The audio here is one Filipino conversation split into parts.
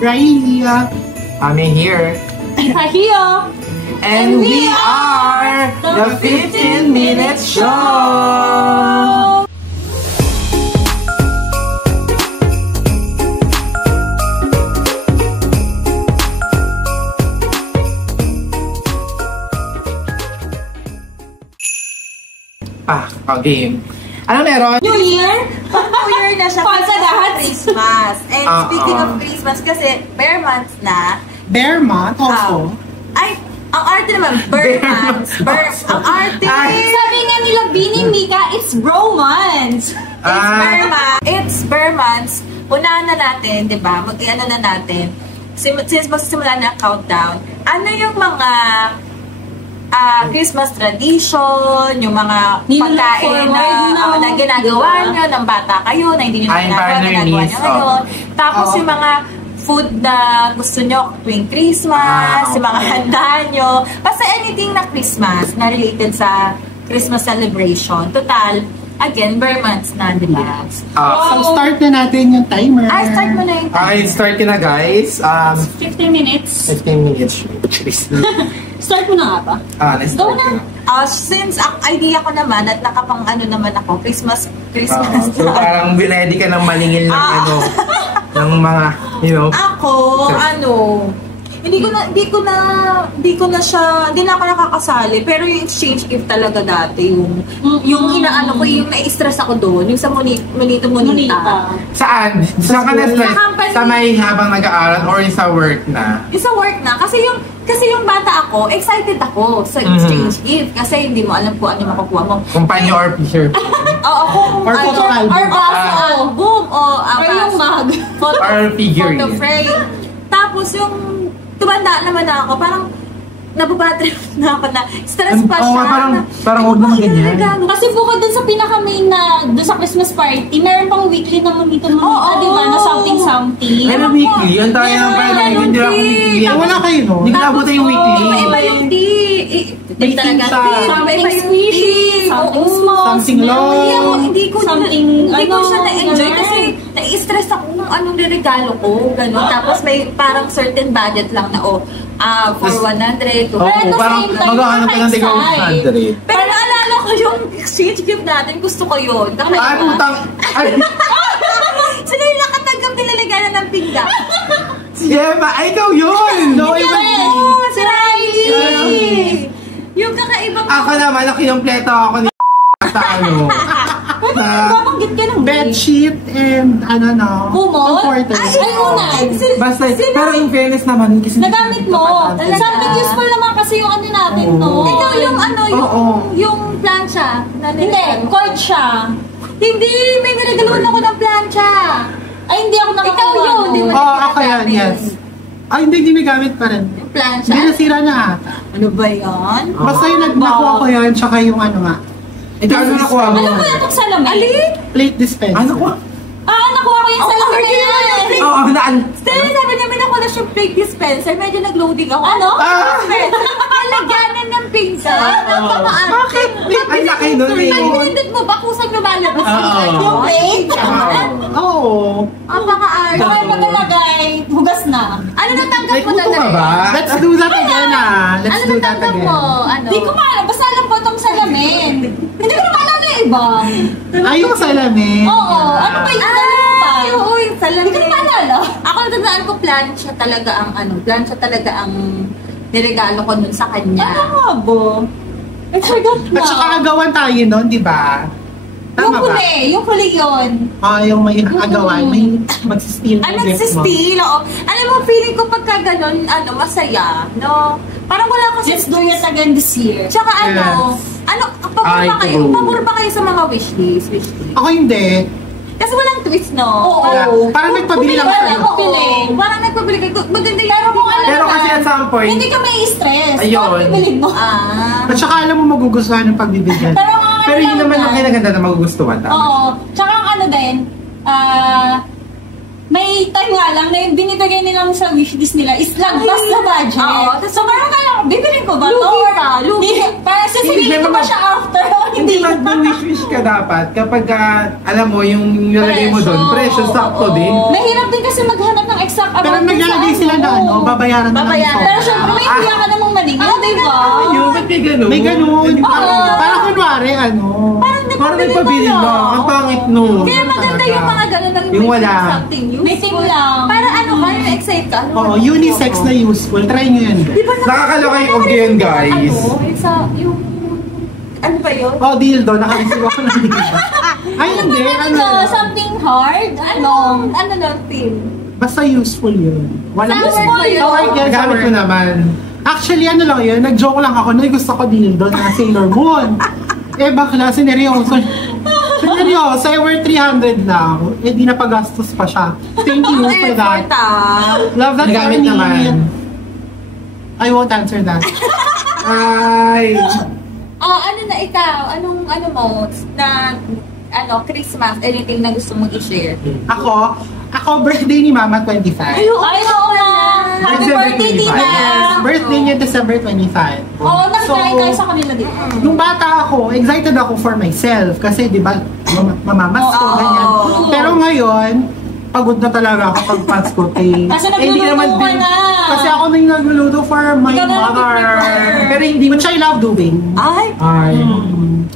Riley. Ami here. Tahio. And we are the 15 Minutes Show! Game. Ano meron? New Year? New Year na siya. Christmas. And speaking of Christmas, kasi bare months na. Bare month also? Ay, ang arte naman, bare months. Ang arte. Sabi nga nila, Bini Mika, it's bromance. It's bare months. Unahan na natin, di ba? Mag-iano na natin. Since magsisimula na countdown, ano yung mga Christmas tradition, yung mga pagkain na ginagawa nyo ng bata kayo, na hindi nyo ginagawa nyo ngayon. Tapos yung mga food na gusto nyo tuwing Christmas, yung mga handa nyo. Basta anything na Christmas na related sa Christmas celebration. Total, again, bare months na, di ba? So, start na natin yung timer. Start mo na yung timer. Start na guys. 15 minutes. 15 minutes. Start mo na nga ba? Let's go na. Since ang idea ko naman at nakapang-ano naman ako, Christmas. So parang binedi ka ng maningil ng ng mga, you know. Ako, hindi na ako nakakasali, pero yung exchange gift talaga dati, yung inaano ko, yung na-stress ako doon, yung sa Monita. Saan? Saan ka na-stress? Sa may habang nag-aaral or sa work na? Yung sa work na, kasi yung bata ako, excited ako sa exchange gift, kasi hindi mo alam kung ano yung makukuha mo. Kumpanya or picture? Oo, or photo album. Or album, or yung mag. Or figure. Photo frame. Tapos yung tumanda naman ako, parang nababatrip na ako na stress pa siya. Parang huwag naman ganyan. Kasi bukod dun sa pinaka-main na dun sa Christmas party, meron pang weekly naman dito di ba? Na something-something. Pero weekly? Ang tayo ng parang hindi ako weekly. Wala kayo, no? Hindi ka nabuta yung weekly. Iba yung May talaga. Something squishy, something small, something low. Hindi ko siya na-enjoy kasi na-stress ako kung anong regalo ko. Ganun. Tapos may parang certain budget lang na for 100. Parang maghahanap ka ng tiga 100. Pero naalala ko yung exchange gift natin. Gusto ko yun. Putang! Sino yung nakatanggap nilaliganan ng pinggan? Yeah, ikaw yun! No, si Riley! Yung kakaibang... Ako naman, nakinumpleto ako ni sa Babanggit ka ng bedsheet and comforter. Ay, unay. Basta, pero in fairness naman, kasi nagamit mo. Something useful naman kasi yung natin, no? Ikaw yung plancha. Hindi, cord siya. Hindi, may nilagaluan ako ng plancha. Ay, hindi ako nakakuha. Ikaw yun, di ba? Ako yan, yes. Ay, hindi ginagamit pa rin. Yung plancha? Hindi, nasira na ata. Ano ba yan? Basta yung nakuha ko yan, tsaka yung nga. Ito ano nakuha mo? Ano ba itong salamin? Alin? Plate dispenser. Ano ko? Nakuha ko yung salamin na yan. Oo, Stella, sabi namin ako na siyang plate dispenser. Medyo nag-loading ako. Ano? Nalagyanan ng pinsan. Bakit? Ang laki nun eh. Pag pinindot mo ba kung saan lumalabas yung plate? Oo. Ang paka-art. Okay, magalagay. Hugas na. Ano natanggap mo May puto ka ba? Let's do that again Let's do that again. Ano? Di ko maalam. Basta alam ko itong salamin. Hindi ko na maalala yung iba. Ay, yung salamin. Oo. Ano ba yung yung salamin. Hindi ko na maalala. Ako natandaan ko plancha talaga ang niregalo ko nun sa kanya. Ano nga ba? I forgot na. At saka agawan tayo nun, di ba? Tama ba? Yung huli yun. Yung may agawan, may magsistil. Nagsistil, oo. Alam mo, feeling ko pagka ganun, masaya, no? Parang wala kasi... Let's do it again this year. Tsaka pabor ba kayo sa mga wishlist? Ako hindi. Kasi walang twist, no? Oo. Parang nagpabili lang kayo. Parang nagpabili kayo. Maganda yung... Pero kung alam Pero kasi at some point, hindi ka may stress. Ayun. Pagbibilin mo. At saka alam mo magugustuhan ng pagbibigyan. pero yun naman ang kinaganda na magugustuhan. Oo. Tsaka ang din, may time nga lang na yung binibigay nilang sa wishlist nila is lagpas na budget. Oo. So parang kaya, bibilin ko ba ito? Parang sisingilin ko ba siya after? Hindi mag-wish-wish ka dapat kapag alam mo yung nilagay mo doon, presyo, sakto din. Mahirap din kasi maghanap ng exact Pero naglalagay sila na babayaran na lang yung Pero sobra. syempre, may hiya ka namang maningil, di ba? Ayun, ba't may ganun? May ganun. Parang kunwari, Parang nagpabili lang. Ang pangit nun. Kaya maganda yung mga ganun na Yung wala. something useful. May team lang. Para ano ka, yung excite ka. Oo, unisex na useful. Try nyo yan. Di ba Nakakaloka yung og yun, guys. Ano ba yun? Oh, dildo. Naka-receive ako ng dildo. Ay, hindi. Something hard? Ano lang, team? Basta useful yun. Walang Useful yun. Oh, I guess, Gamit ko naman. Actually, ano lang yun, nag-joke lang ako, gusto ko dildo na Sailor Moon. Bakla, sineryoso. Seryoso, I worth 300 lang. Di napagastos pa siya. Thank you for that. Love that, Nagamit naman. I won't answer that. Ay. Ano na ikaw? Ano mo na Christmas, anything na gusto mong i-share? Ako, birthday ni Mama 25. Ay, oo nga. Happy birthday, tita. Yes, birthday niya December 25. Oo, nagkain kayo sa kanila dito. Nung bata ako, excited ako for myself. Kasi, di ba, mamamas ko, ganyan. Pero ngayon, pagod na talaga ako pag Pasko. Kasi nagluluto ka na. Kasi ako na yung nagluluto for my Ikaw na mother. nag-prepare. Pero hindi, which I love doing. Ay!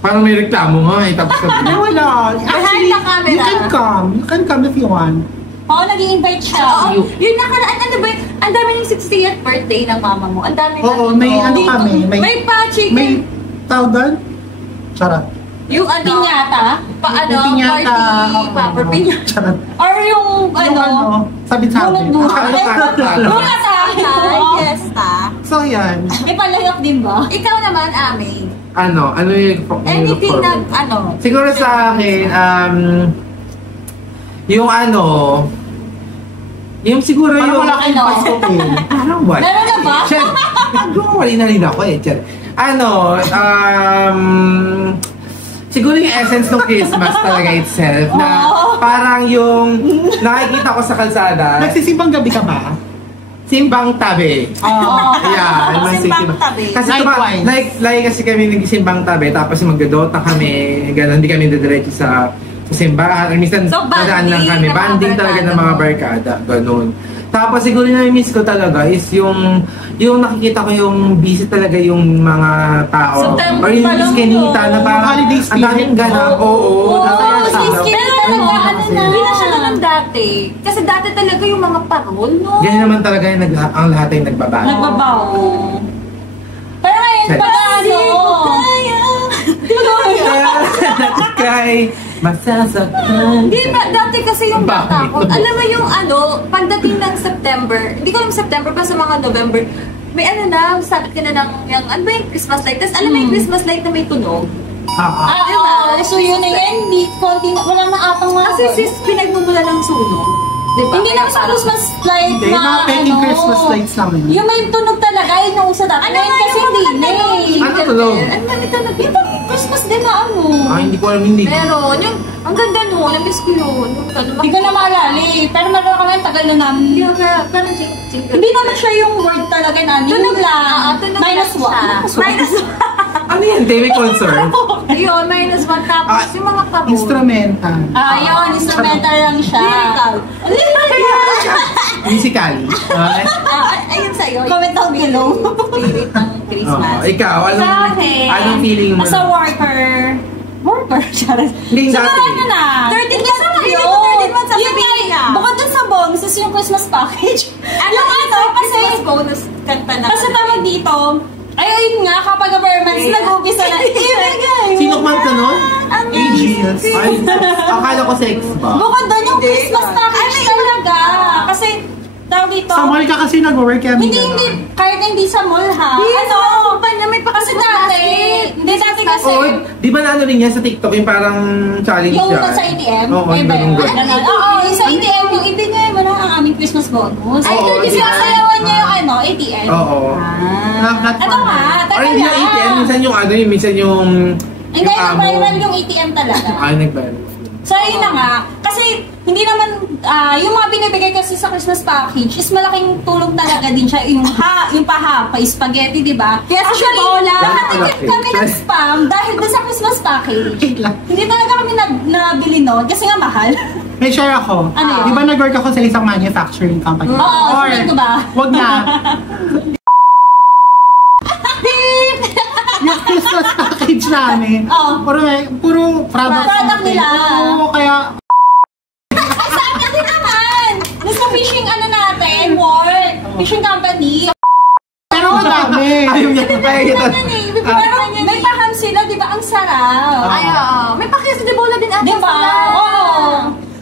Parang may reklamo nga eh. Tapos Ay, wala. Behind the camera. You can come. You can come if you want. Oo, nag-i-invite siya. Yung nakaraan, ano ba yun? Ang dami ng 60th birthday ng mama mo. Ang dami Oo, may ano kami. May pa-chicken. May tawag doon? Charot. Yung Piñata? May piñata. Proper piñata. Charot. Or yung Sabit-sabit. Bunata! Yes, ta. So, yan. May palayok din ba? Ikaw naman, Ame. ano yung Anything na, siguro sa akin, yung siguro Parang yung... wala kayong Pasko eh. Parang wala. Meron na ba? Gumawali na rin ako eh. Siguro yung essence ng Christmas talaga itself na parang yung nakikita ko sa kalsada. Nagsisimbang gabi ka ba? Simbang tabi. Yeah, Simbang tabi. Kasi Likewise. like kasi kami nagsimbang tabi, tapos magdodota kami, gano'n, hindi kami didiretso sa simbahan. Or minsan, So, dadaan lang kami. banding ng mga Banding talaga ng mga barkada. barkada. Gano'n. Tapos siguro na-miss ko talaga is yung nakikita ko yung busy talaga yung mga tao. September Or yung pa lang Kinita na parang Holiday ang daming ganap. Oo. Pero talaga, Hindi na siya naman dati. Kasi dati talaga yung mga parol, no? Ganyan naman talaga yung ang lahat ay nagbabago. nagbabago. Pero ngayon, Kay masasaktan. Hindi ba, dati kasi yung bata ko, Bakit? alam mo yung pagdating ng September, hindi ko alam September pa sa mga November, may sabit ka na ng, ano ba yung Christmas light? Tapos alam mo yung Christmas light na may tunog? So yun na yan, wala na atang mga. Kasi sis, pinagmumula ng sunog. Diba? Hindi naman sa Christmas light Hindi, na peking Christmas lights lang yun. Yung may tunog talaga, yun yung uso dati. Ngayon kasi hindi na eh. Ano tunog? Ano ba may tunog? Yung Christmas din na ano. Hindi ko alam, hindi. Meron, yung, ang ganda no, na-miss ko yun. Hindi ko na maalala eh. Pero meron kami ang tagal na namin. Hindi ako parang Hindi naman siya yung word talaga na tunog lang. tunog Minus lang siya. one. Minus Ano yan? Daily concert? Yun, minus one. Tapos yung mga parol. Instrumental. Yun, instrumental lang siya. Lyrical. Musically. Ayun sa'yo. Comment down below. Spirit ng Christmas. Ikaw, Sa akin, anong feeling mo? as a worker, charot. Hindi, Siguro dati. ano na. 13 months na Yun. yun. 13 months Yun nga, niya. bukod dun sa bonuses, yung Christmas package. Ano ito? Christmas bonus kanta na. Kasi tawag dito, ayun nga, kapag months nag-umpisa na, ibigay. Sino kumanta nun? Ages. Ay, akala ko sex ba? Bukod doon yung Hindi. Christmas package talaga. Kasi, tawag dito, Sa mall ka kasi nag-work kami. hindi, kahit hindi sa mall ha. May Kasi dati, hindi dati kasi, Oo, di ba na ano rin yan sa TikTok, yung parang challenge yung yan? sa ATM, Oo, may yung ba yun? ganun. Oo, yung sa ATM, yung ibigay mo na ang aming Christmas bonus. Ay, Oo, kasi di ba? sasayawan niya yung ATM. Oo. Love that Ano nga, Or tagal hindi yung ATM, minsan yung Hindi, yung viral yung ATM talaga. Ay, nag-viral. So, ayun na nga. Kasi, hindi naman, yung mga binibigay kasi sa Christmas package is malaking tulong talaga din siya. Yung spaghetti, di ba? Actually, nakatikip kami ng spam dahil doon sa Christmas package. Hindi talaga kami nabili noon kasi nga mahal. May share ako. Ano yun? Di ba nag-work ako sa isang manufacturing company? Oo, sabihin ko ba? Wag na. Yung Christmas package namin. Oo. Puro product. Product nila. Oo, kaya Saan kasi naman? Nasa fishing ano natin, work. Fishing company. pero madami. Ayaw niya. Ayaw niya. Pero may paham sila, di ba? Ang sarap. Ay, may pakis de bola din ata. Di ba? Oo.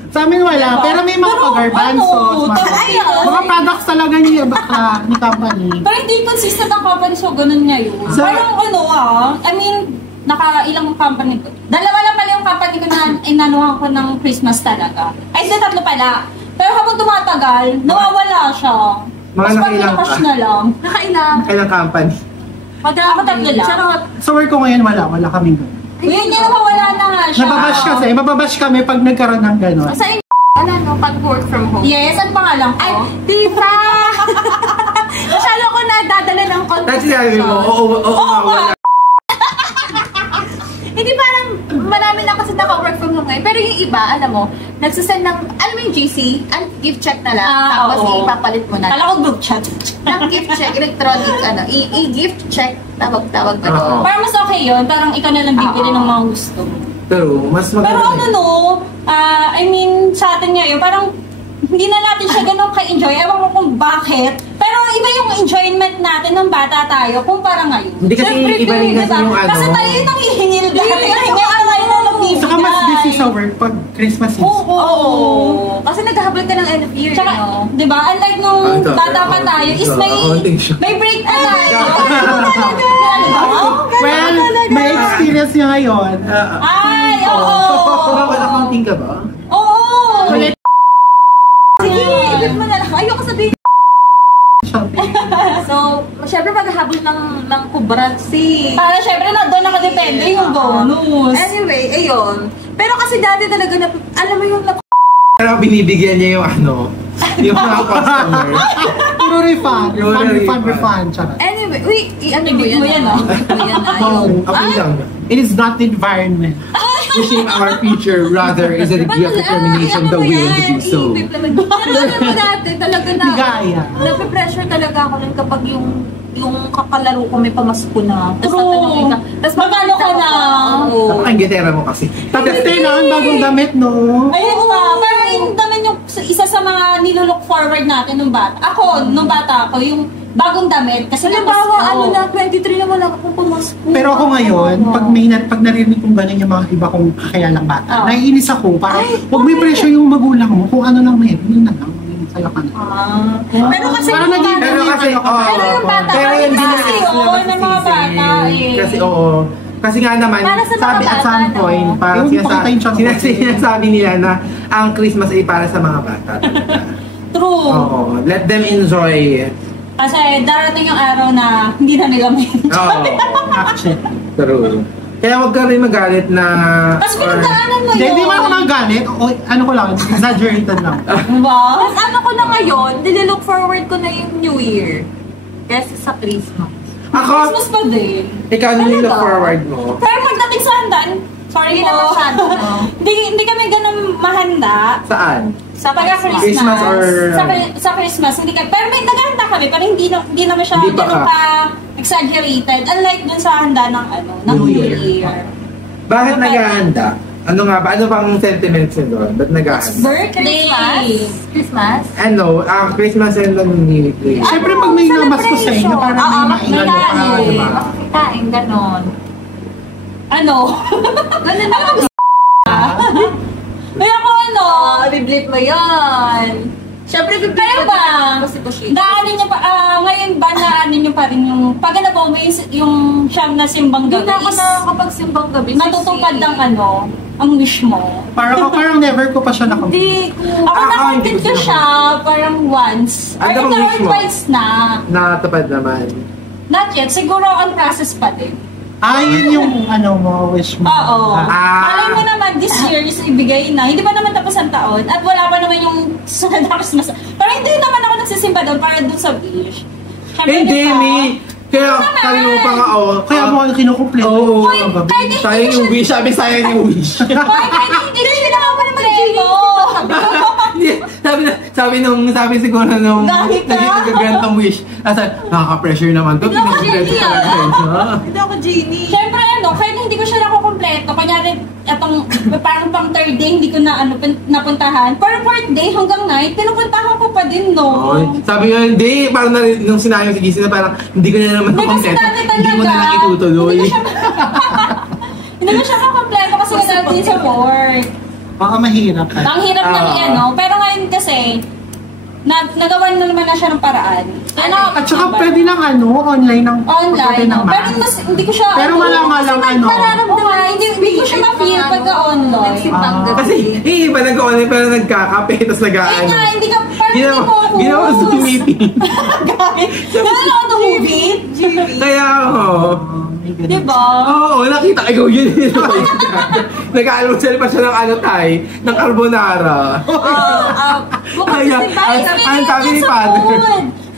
Sa amin wala, pero may mga Pero, pagarbansos, ano, mga products talaga ni company. Pero hindi consistent ang company, so ganun ngayon. Parang ano I mean, ilang company ko. Dalawa lang pala yung company ko na inanuhan ko ng Christmas talaga. Ay, hindi, 3 pala. Pero habang tumatagal, nawawala siya. Mga nakailang pag-crush ka? na lang. Nakailang. Kailang company. Ako 3 lang. Charot. Sa work ko ngayon wala kaming gano'n. Uy, hindi nawawala na nga siya. Mababash kami pag nagkaroon ng gano'n. Sa inyo, wala no, pag work from home. Yes, ang pangalan ko. Ay, diba? Masyado ko nadadala ng Tapos conversation. sinabi mo, oo, wala. Hindi parang marami na kasi naka-work from home ngayon. Pero yung iba, alam mo, nagsasend ng, alam mo yung GC, gift check na lang. Tapos oo. ipapalit mo na. Kala ko group chat. Ng gift check, electronic, i-gift check, tawag na Oo. Parang mas okay yun. Parang ikaw na lang bibili ng mga gusto mo. Pero, mas maganda. Pero ano no, I mean, sa atin ngayon, parang hindi na natin siya ganun ka-enjoy. Ewan ko kung bakit. Pero iba yung enjoyment natin nung bata tayo kumpara ngayon. Hindi kasi iba rin kasi yung ano. Kasi tayo yung nangihingil dati. Ngayon tayo na nagbibigay. Saka mas busy sa work pag Christmas Eve. Oo. Kasi naghahabol ka ng end of year, Tsaka, no? di ba, unlike nung Ito, bata pa tayo, is may break na tayo. Well, may experience niya ngayon. Ay, oo. Accounting ka ba? Oo. Ulit. Sige, ibig mo na lang. Ayoko sabihin. Shopping. So, syempre maghahabol ng kubratsi. Para syempre na doon nakadepende yung bonus. Anyway, ayun. Pero kasi dati talaga na, alam mo yung Pero binibigyan niya yung ano, yung mga customer. Puro refund. Refund. Charot. Anyway, ano mo Ibig yan? mo yan, ah? ah. Ibig mo yan, ah. Oh, Okay lang. it is not the environment. Pushing our future rather is a degree of determination the will to do so. Pero alam mo dati, talaga na, Bigaya. nape-pressure talaga ako nun kapag yung kakalaro ko may pamasko na. Tapos True. tatanungin ka. Tapos Magkano ka na? Oo. Ang gitera mo kasi. Tapos kailangan bagong damit, no? Ayun na, pero yung naman yung isa sa mga nilulook forward natin nung bata. Ako, nung bata ako, yung bagong damit. Kasi Halimbawa, ano Pasko. na, 23 na wala akong pamasko. Pero ako ngayon, pag narinig kong gano'n yung mga iba kong kakayalang bata, Oo. naiinis ako. Parang, huwag may pressure yung magulang mo. Kung ano lang meron, yun na lang. Sa'yo ka na. Pero kasi Parang yung naging- Pero kasi, Pero yung bata, pero kasi hindi na kasi sila yun, ng mga masisisi. bata eh. Kasi oo. Kasi nga naman, Para sa mga sabi at bata, some no? point, parang Yung pakita yung tiyan ko. sinasabi nila na ang Christmas ay para sa mga bata. True. Oo. Let them enjoy. Kasi darating yung araw na hindi na nila may Oo. Actually. True. Kaya huwag ka rin magalit na... Tapos pinagdaanan mo yun. Hindi man ako nagalit. O, ano ko lang, exaggerated lang. Diba? Mas ano ko na ngayon, nililook forward ko na yung New Year. Kesa sa Christmas. Ako, Christmas pa din. ikaw Ano nilo ba? forward mo. Pero pagdating sa handaan, sorry Hindi po. na masyado, no? Hindi kami ganun mahanda. Saan? Sa pagka-Christmas. Christmas or... Sa Christmas, hindi kami. Pero may naghahanda kami, pero hindi naman siya Hindi pa ganun ka. ka exaggerated. Unlike dun sa handa ng ng New New Year. Year. Bakit Ano pa? naghahanda? Ano nga ba? Ano bang sentiments nyo doon? Ba't It's naghahanda? birthday. Christmas? Ano? Christmas and the New Year. Siyempre, pag may namasko sa inyo, parang Oo, may maingat. makikain. diba? Makikain, ganon. Ano? Ganon na. May ako ano? Biblip mo yan. Siyempre, biblip Kaya mo ba? Kasi Daanin niyo pa, ngayon ba naanin niyo pa rin yung, pag ano po, may yung siyam na simbang Hindi gabi na ako is nakakapagsimbang gabi. matutupad ng ano, ang wish mo. Parang never ko pa siya nakapag. Hindi ko. Ako hindi nakontent ko ko sila siya, parang once. Or Ano bang ikaw wish mo? twice na. Nakatupad naman. Not yet, siguro on process pa din. Yun yung ano mo, wish mo. Oo. Ah. Malay mo naman, this year is ibigay na. Hindi pa naman tapos ang taon. At wala pa naman yung sunod na Christmas. Pero hindi naman ako nagsisimba doon para doon sa wish. Siyempre, Hindi, diba? Mi! Kaya Ano naman? kami mo pa nga, oh. Kaya mo kinukumpleto. Oo. Kahit hindi Sayang yung wish. Sabi sayang yung wish. Kahit hindi naman ako naman sabi siguro nung Dahil ka? nagkagantong wish. Nakaka-pressure naman to. Hindi ako genie, Hindi ako genie. Siyempre kahit hindi ko siya nakukompleto, kanyari parang pang third day, hindi ko na napuntahan. Pero fourth day hanggang night, pinupuntahan ko pa din, no? Sabi nga, hindi, parang nung sinabi si Gisina, parang hindi ko na naman nakompleto. Hindi mo na lang itutuloy. Hindi ko siya makompleto kasi dati sa work. Baka mahirap ka. Ang hirap ng pero ngayon kasi, nagawa na naman na siya ng paraan. At saka pwede lang online ng Online, no? Pero hindi ko siya, pero wala nga lang hindi ko siya ma-feel pagka-online. Kasi, iba nag-online pero nagkakape, tapos nag-aano. Nga, hindi ka, parang hindi mo ako. Ginawa sa meeting. Wala ako ng movie? Kaya ako. Diba? Oo, nakita ko yun. Nag-aalmusal pa siya ng carbonara. Kaya, ang sabi ni Father.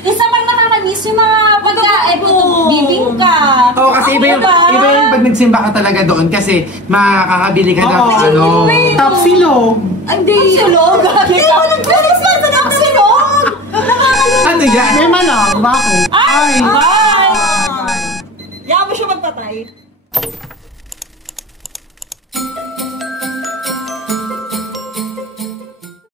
Isa pang nakakamiss yung mga pagkain, bibingka. Oo, kasi iba yung pag nagsimba ka talaga doon kasi makakabili ka ng Tapsilog. Hindi. Tapsilog? Hindi ko nagkalis na sa tapsilog. Ano yan? May manok. Bakit? Ay! Bye! Yaman mo siya magpatay.